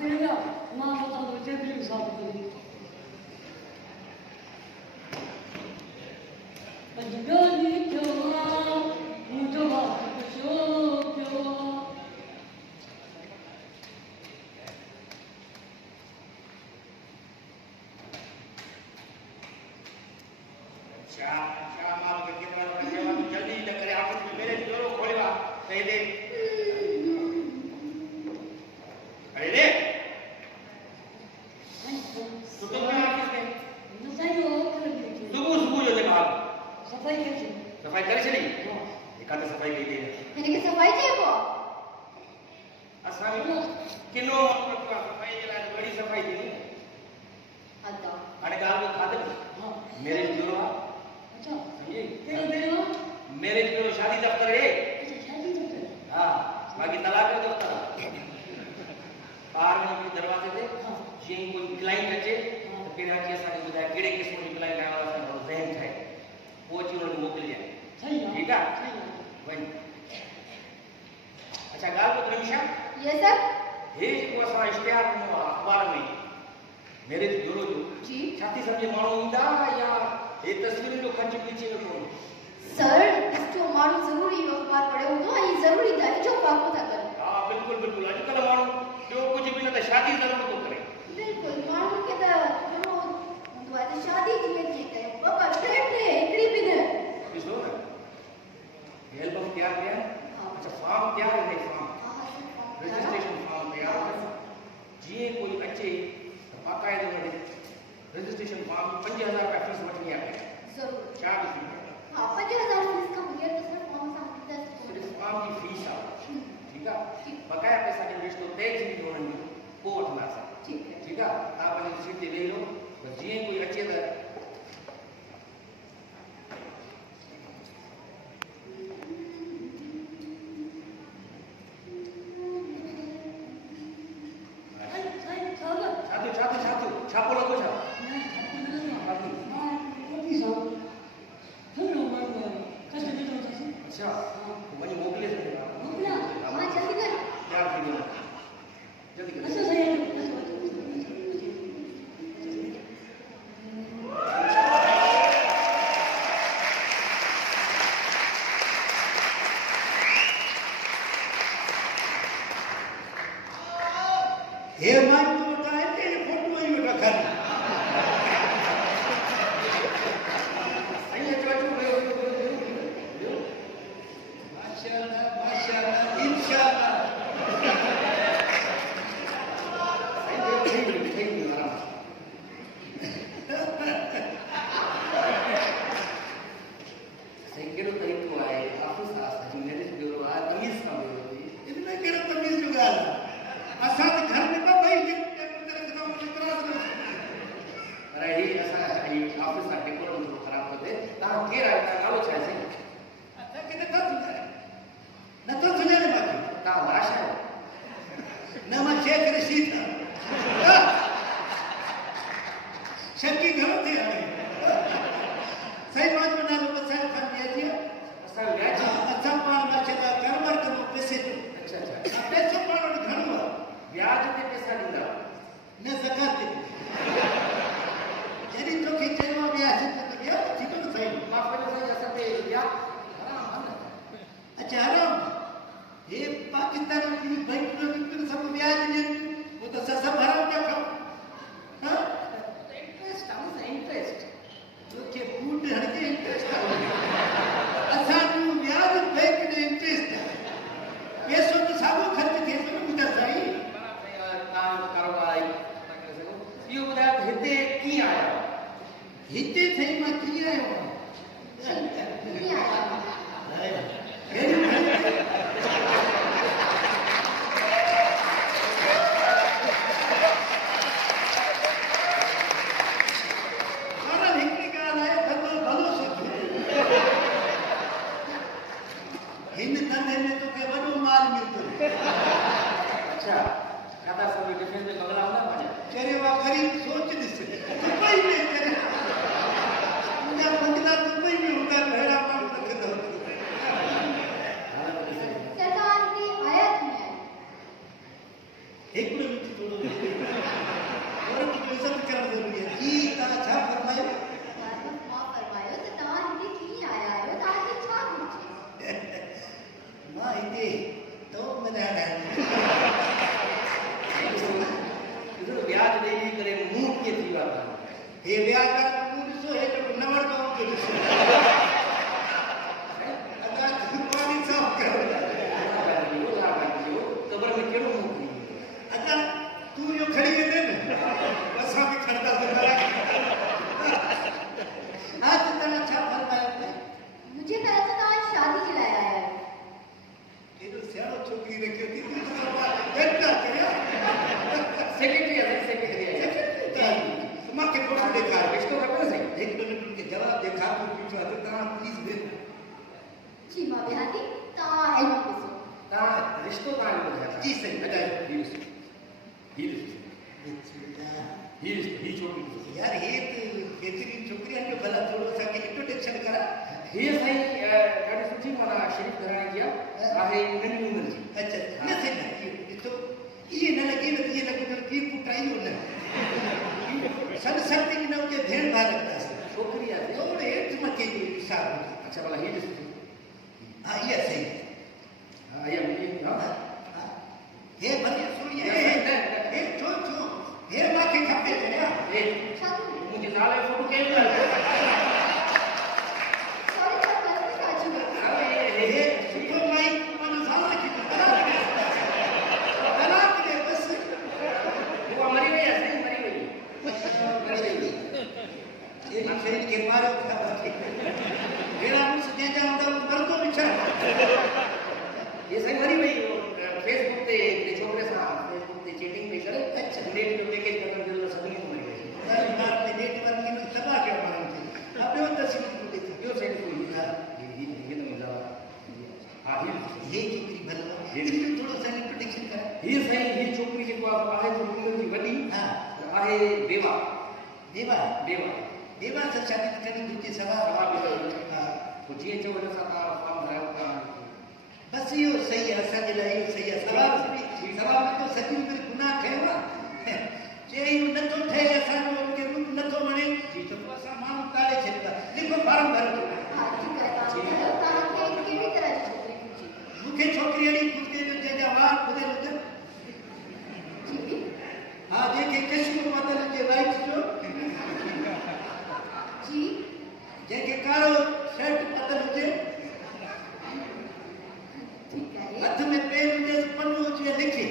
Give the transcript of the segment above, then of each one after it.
खपेगा मां मथां तो जेतिरी साफ़ करी अजगानी क्यों मुझो बात कुछो क्यों मां के केतरा जवाब जल्दी न करे ऑफिस में मेरे जोरो खोलवा कह दे अरे रे तो तुम क्या ऑफिस में नसाई हो सुबह जो जवाब सफाई करे चली एकाद सफाई कही दे यानी कि सफाई चाहिए वो असां किलो सफाई के लिए बड़ी सफाई थी अच्छा अरे गाल को खादे हां मेरे जोरो अच्छा समझे तेरे मेरे मां मेरे जोरो शादी दफ्तर है अच्छा शादी दफ्तर हां बाकी तलाक का दफ्तर बाहर में भी दरवाजे थे जे कोई क्लाइंट अचे तो फिर आके असां के बुधाए केड़े किस्म जी क्लाइंट आया वाला असां ज़हन ठाए पोची उन्हें मोकल दिया सही है ठीक है सही है वही अच्छा गाल को प्रमिशा ये सर हे को असां इश्तिहार में अखबार में मेरे जोरो जो जी छाती समझे माण्हू ईंदा या ये तस्वीर जो खंच पीछे में कोन सर इसको मालूम जरूरी अखबार पढ़े हो तो ये जरूरी था जो बात था कर हां बिल्कुल बिल्कुल आजकल माण्हू जो कुछ भी न त शादी जरूर तो करे बिल्कुल मालूम के तो जो दुआ तो शादी की है बाबा फ्रेंड रे एकड़ी भी न ॾिसो न एल्बम तैयार किया अच्छा फॉर्म तैयार है फॉर्म रजिस्ट्रेशन फॉर्म तैयार है जी कोई अच्छे बाकायदे में रजिस्ट्रेशन फॉर्म 5000 रुपया फीस वठनी है जरूर क्या भी हां 50,000 फीस का मुझे तो सर फॉर्म सा 10 फॉर्म की फीस है ठीक है बकाया पैसा के लिस्ट तो टैक्स भी होने को वठना सा ठीक है ठीक है आप अपनी सीट ले लो बस जी कोई अच्छे तो छापो लगो छा अच्छा वही मोकले से हां जल्दी कर तैयार थी जल्दी कर अच्छा सही है हे मां तो बताए तेरे फोटो ही में रखा सही है जो माशाल्लाह इंशाल्लाह इनमें केड़ा तमीज जो गाल असा घर में तो भाई अच्छा किने तो न तो सुने ने बाकी न मैं शेख रशीद शक्की घर थे सही बात में ना लोग साहब खान दिया जी अच्छा पान में चला कारोबार करो पैसे पैसे पान और घर में ब्याज ते पैसा ॾींदा न ज़कात जॾहिं तोखे चयो आहे ब्याज त ब्याज थी थो न सही माफ़ कजो साईं असां ते ब्याज हराम आहे न अच्छा हराम हे पाकिस्तान की बैंक में सब ब्याज ॾियनि वो तो सब हराम पिया खाओ हाँ इंटरेस्ट आहे न इंटरेस्ट तोखे बूट हण के इंटरेस्ट असांजो ब्याज बैंक ने इंटरेस्ट पैसो तो साॻियो ख़र्च थिए थो न ॿुधाए साईं तव्हांजो कारोबार आई पता करे सघो इहो ॿुधायो हिते कीअं आया हिते थई मां कीअं आयो हिन धंधे में तोखे वॾो माल मिलंदो अच्छा खाता सब डिफेंस में बंगला हूंदा पंहिंजा करे वा ख़रीद सोच ॾिस दुबई में करे उनजा बंगला दुबई में हूंदा अहिड़ा माण्हू रखंदो सरकार की आयत में हिकिड़ो मिनट थोरो औरत जो इज़त करणु ज़रूरी आहे। जी तव्हां छा फरमायो? मां फरमायो त तव्हां हिते कीअं आया आहियो, तव्हांखे छा घुरिजे? मां हिते तो मना इधर ब्याज ॾेई करे मुंहुं कीअं थी वियो आहे? हे ब्याज वारो मूं ॾिसो हे न वठंदो खे ॾिसो अदा पाणी साफ़ कयो ख़बर में कहिड़ो मुंहुं थी अदा तूं जो खड़ी वेंदे न असां बि खणंदा आज तव्हां छा फरमायो? मुझे तरह से तव्हां शादी जे लाइ आया आहियो। केॾो सियाणो छोकिरी रखियो थी तूं बेटा करिया सेक्रेटरी आहे सेक्रेटरी मूंखे फोटो ॾेखार रिश्तो खपे न साईं। हिकु मिनट मूंखे जवाबु ॾेखार तूं पुछो आहे त तव्हां प्लीज़ भेण जी मां वेहां थी, तव्हां एल्बम ॾिसो। तव्हां रिश्तो तव्हांजो ॿुधायो जी सही ॿुधायो ही छोकिरी यार हे त केतिरी छोकिरियुनि जो भला थोरो असांखे इंट्रोडक्शन करा। हीअ साईं ॾाढी सुठी माना शरीफ़ घराणे जी आहे नंढी उमिरि जी। अच्छा न सही न इहो ॾिसो इहे न लॻे न ईअं लॻे त पीउ पुटु आहियूं न सन शक्ति बि न हुजे भेण भाउ लॻंदासीं। छोकिरी आहे थोरो हेठि मथे जो हिसाब हुजे। अच्छा भला हीअ ॾिसो हा इहा सही हा इहा मिली हा हे भले सुणी हे छो छो हे मूंखे खपे करिया हे छा थो मुंहिंजे नाले फोटो कहिड़ी सॉरी छा गलती साची में हे सुठो माई माना साल रखी तलाक दे बस उहा मरी वई आहे साईं मरी वई ये मूंखे के मारो था हेड़ा मुंहिंजा जंहिंजा हूंदा मरंदो बि छा ये साईं मरी वई फेसबुक ते हिकिड़े छोकिरे सां फेसबुक ते चैटिंग पई करे अच्छा नेट जो पैकेज करण जो सभिनी खे मरी वई बात में नेटवर्किंग में तबाह कयो माण्हुनि खे हा ॿियो तस्वीर ॾिसो ॿियो साईं कोई हा ही त मज़ा हा ही छोकिरी भलो थोरो सा इंट्रोडक्शन कर हीअ साईं हीअ छोकिरी जेको आहे तो उमिरि जी वॾी हा आहे बेवा देवा बेवा देवा सां शादी करणी घुरिजे सवाल हा हा पोइ जीअं चओ हिन सां तव्हां फॉर्म भरायो बस इहो सही आहे असांजे लाइ इहो सही आहे सवाल सवाल तो सॼी उमिरि गुनाह कयो आहे चई नथो ठहे असांजो मूंखे रूप नथो वणे जी त पोइ असां माण्हू काढ़े छॾींदा लिखो फार्म भरिजो हा ठीकु आहे तव्हांखे कहिड़ी तरह जी छोकिरी घुरिजे? मूंखे छोकिरी अहिड़ी घुरिजे जो जंहिंजा वार खुलियल हुजनि जी हा जंहिंखे कश्मीर मदन जे वाइट जो जी जंहिंखे कारो शर्ट पातल हुजे ठीकु आहे हथ में पेन हुजे पन्नो हुजे लिखे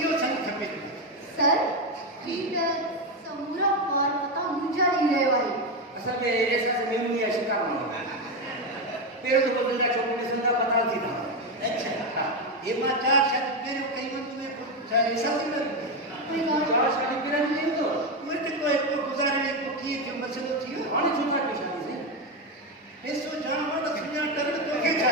इहो सन खपे सर हीअ त समूरा ॿार पता मुंहिंजा ॾेई रहियो आहे। असल में ऐसा से मेमनी या शिकार न पहिरियों दफ़ो दिलि जा छोकिरो ॾिसंदा पता थींदा अच्छा हा हे मां चार शर्ट पहिरियों कई वञी में छा ऐसा थी न कोई ॻाल्हि चार शादी पहिरियों थी थो उहे त को गुज़ारे में को कीअं थियो मसइलो थी वियो हाणे छो था कयो शादी साईं पैसो जाण वारो सुञाण टरण तोखे छा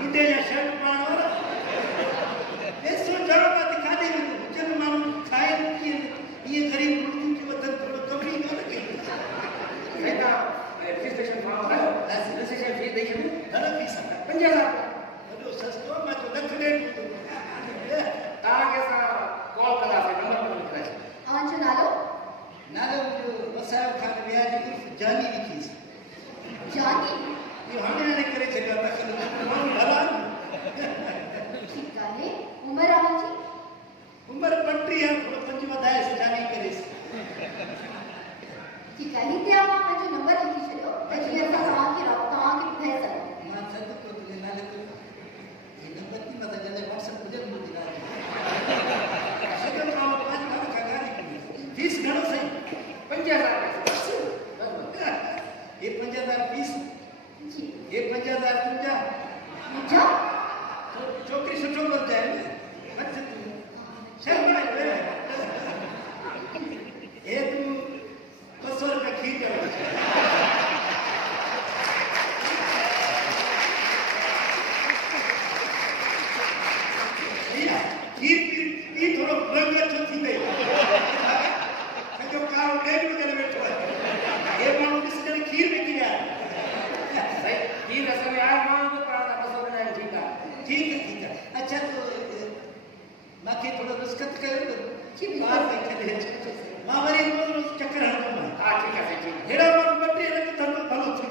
ॾुंडे जा शर्ट पाइण वारा पैसो जाण वारो काॾे वेंदो जन माण्हू खाइनि कीअं ईअं ग़रीब मुर्गियूं थी वधनि थोरो कमु ईंदो न कंहिंखे साईं तव्हां रजिस्ट्रेशन फॉर्म भरायो रजिस्ट्रेशन फीस ॾेई छॾियो घणो पैसा 5000 वॾो सस्तो मां चयो लख ॾेढ तव्हांखे असां कॉल कंदासीं नंबर कोन लिखाए छॾियो तव्हांजो नालो? नालो मुंहिंजो वसायो खान विया जी जानी लिखीसि जानी इहो हाणे हाणे करे छॾियो आहे माण्हू भला मांखे थोड़ा रुस्कत कयो जी, बिल्कुल। बाहर पे चले मां वरी रोज रोज चक्कर हणंदो मां हाँ ठीक है ठीक है हेड़ा माण्हू ॿ टे रख धंधो भलो थी